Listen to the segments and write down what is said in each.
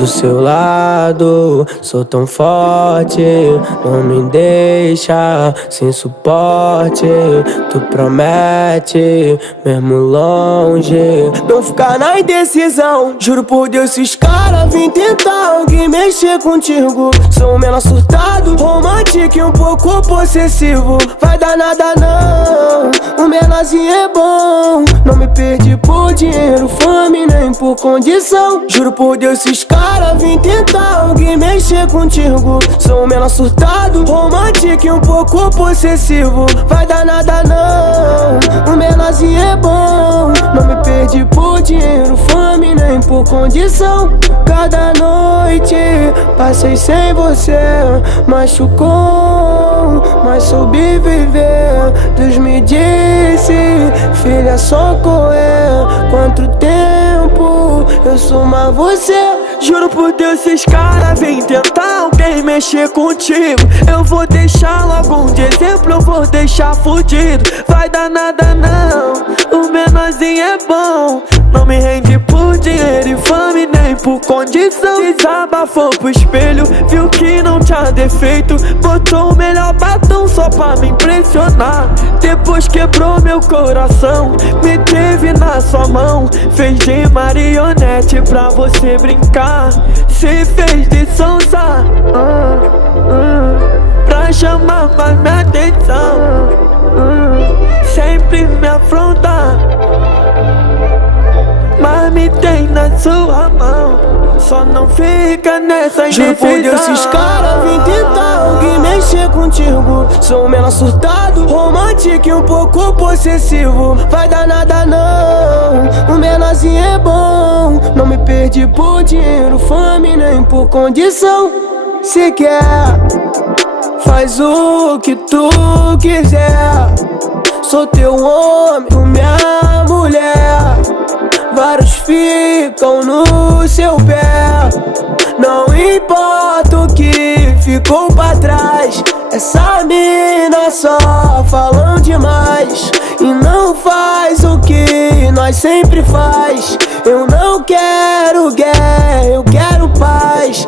do seu lado, sou tão forte, não me deixa sem suporte. Tu promete, mesmo longe, não ficar na indecisão. Juro por Deus, esses caras vêm tentar alguém mexer contigo. Sou o menor surtado, romântico e um pouco possessivo. Vai dar nada não, o menorzinho é bom. Não me perdi por dinheiro, fome, nem por condição. Juro por Deus, esses caras vêm tentar alguém mexer contigo. Sou o menor surtado, romântico e um pouco possessivo. Vai dar nada não, o menorzinho é bom. Não me perdi por dinheiro, fome, nem por condição. Cada noite passei sem você, machucou, mas soube viver. Deus me disse, filha, só correr. Quanto tempo eu sou mais você. Juro por Deus, esses caras vêm tentar alguém mexer contigo. Eu vou deixar logo um de exemplo, eu vou deixar fudido. Vai dar nada não, o menorzinho é bom. Não me rende por dinheiro e fome, nem por condição. Desabafou pro espelho, viu que não tinha defeito. Botou o melhor batom só pra me impressionar. Depois quebrou meu coração, me teve na sua mão. Fez de marionete pra você brincar. Se fez de sonsa pra chamar mais minha atenção. Sempre me afronta, mas me tem na sua mão. Só não fica nessa indecisão. Juro por Deus, esses caras vêm tentar alguém mexer contigo. Sou o menor surtado, romântico e um pouco possessivo. Vai dar nada não, o menorzinho é bom. Não me perdi por dinheiro, fome, nem por condição. Se quer, faz o que tu quiser. Sou teu homem, tu minha mulher. Vários ficam no seu pé. Não importa o que ficou pra trás. Essa mina só falam demais e não faz o que nós sempre faz. Eu não quero guerra, eu quero paz.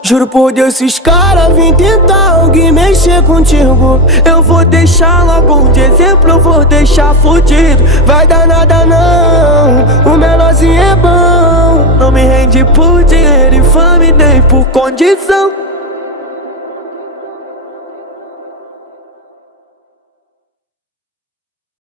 Juro por Deus, esses caras vêm tentar alguém mexer contigo. Eu vou deixar logo um de exemplo, eu vou deixar fudido. Vai dar nada não, o menorzinho é bom. Não me rende por dinheiro e fome, nem por condição.